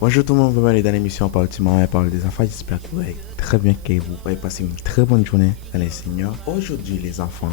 Bonjour tout le monde, bienvenue dans l'émission Parle du Maman et Parle des enfants. J'espère que vous allez très bien, que vous allez passer une très bonne journée dans les seigneurs. Aujourd'hui les enfants,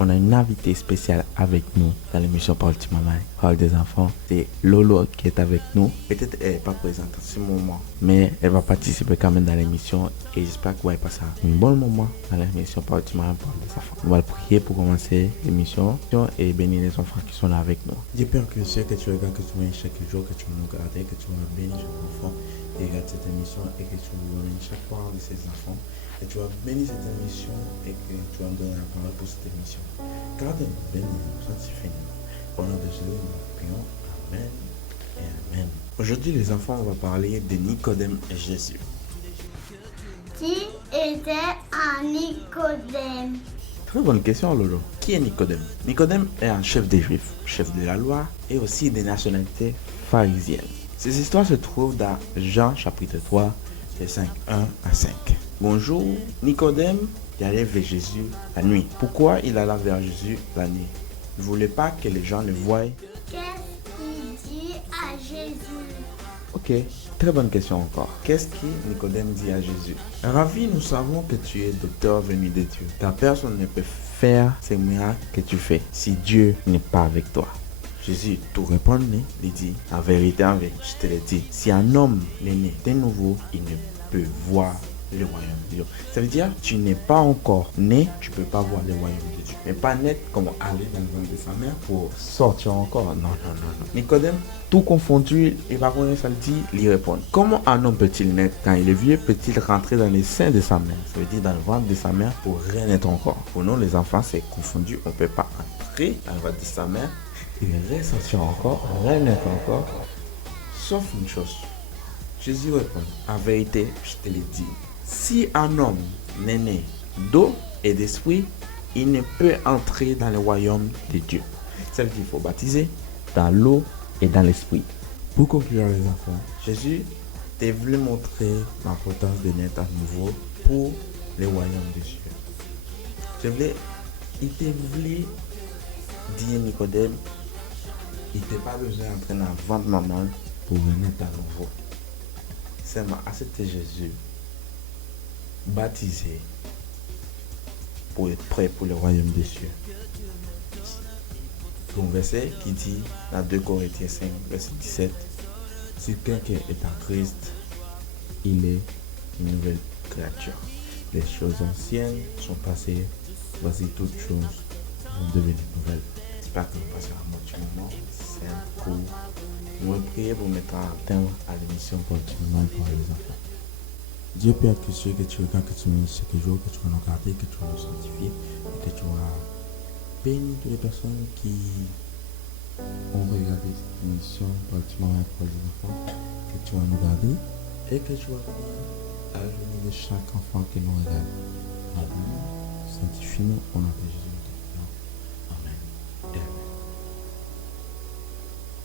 on a une invitée spéciale avec nous dans l'émission Parle du Maman et Parle des enfants. C'est Lolo qui est avec nous. Peut-être elle n'est pas présente en ce moment, mais elle va participer quand même dans l'émission et j'espère que vous allez passer un bon moment dans l'émission Parle du Maman et Parle des enfants. On va prier pour commencer l'émission et bénir les enfants qui sont là avec nous. Dieu Père que c'est que tu regardes, que tu viens chaque jour, que tu vas nous garder, que tu vas bénir chaque enfant et regarde cette émission et que tu vas bénir chaque parole de ces enfants. Et tu vas bénir cette émission et que tu vas me donner la parole pour cette émission. Garde-nous, bénis-nous, sanctifie-nous. Au nom de Jésus, nous prions. Amen et Amen. Aujourd'hui, les enfants, on va parler de Nicodème et Jésus. Qui était un Nicodème? Très bonne question, Lolo. Qui est Nicodème? Nicodème est un chef des Juifs, chef de la loi et aussi des nationalités pharisiennes. Ces histoires se trouvent dans Jean chapitre 3, versets 1 à 5. Bonjour, Nicodème y allait vers Jésus la nuit. Pourquoi il alla vers Jésus la nuit? Il ne voulait pas que les gens le voient. Qu'est-ce qu'il dit à Jésus? Ok, très bonne question encore. Qu'est-ce que Nicodème dit à Jésus? Ravi, nous savons que tu es docteur venu de Dieu, car personne ne peut faire ces miracles que tu fais si Dieu n'est pas avec toi. Jésus tout répondit, il dit, en vérité, je te le dis, si un homme n'est né de nouveau, il ne peut voir le royaume de Dieu. Ça veut dire, tu n'es pas encore né, tu ne peux pas voir le royaume de Dieu. Mais pas net comme aller dans le ventre de sa mère pour sortir encore. Non. Nicodème, tout confondu, il va connaître ça, le dit, il répond. Comment un homme peut-il naître quand il est vieux? Peut-il rentrer dans les seins de sa mère? Ça veut dire dans le ventre de sa mère pour renaître encore. Pour nous, les enfants, c'est confondu. On ne peut pas entrer dans le ventre de sa mère et ressortir encore, renaître encore. Sauf une chose. Jésus répond, en vérité, je te l'ai dit. Si un homme n'est né d'eau et d'esprit, il ne peut entrer dans le royaume de Dieu. Ça veut dire qu'il faut baptiser dans l'eau et dans l'esprit. Pour conclure les enfants, Jésus t'a voulu montrer l'importance de naître à nouveau pour le royaume de Dieu. Il t'a voulu dire Nicodème, il n'a pas besoin d'entrer dans le ventre de maman pour renaître à nouveau. Seulement accepter Jésus, baptisé pour être prêt pour le royaume des cieux. Un verset qui dit dans 2 Corinthiens 5, verset 17, si quelqu'un est en Christ, il est une nouvelle créature. Les choses anciennes sont passées, voici toutes choses sont devenues nouvelles. J'espère que nous passerons un bon moment. C'est un cours. Nous allons prier pour mettre un terme à l'émission pour le moment pour les enfants. Dieu Père, que tu regardes, que tu nous chaque jour, que tu vas nous garder, que tu vas nous sanctifier, et que tu vas bénir toutes les personnes qui ont regardé cette émission pour le moment pour les enfants, que tu vas nous garder, et que tu vas venir à la journée de chaque enfant qui nous regarde. Amen. Sanctifie-nous au nom de Jésus. Amen.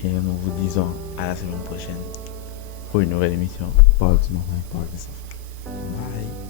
Et nous vous disons à la semaine prochaine pour une nouvelle émission. Parle du moment, parle des enfants. Bye.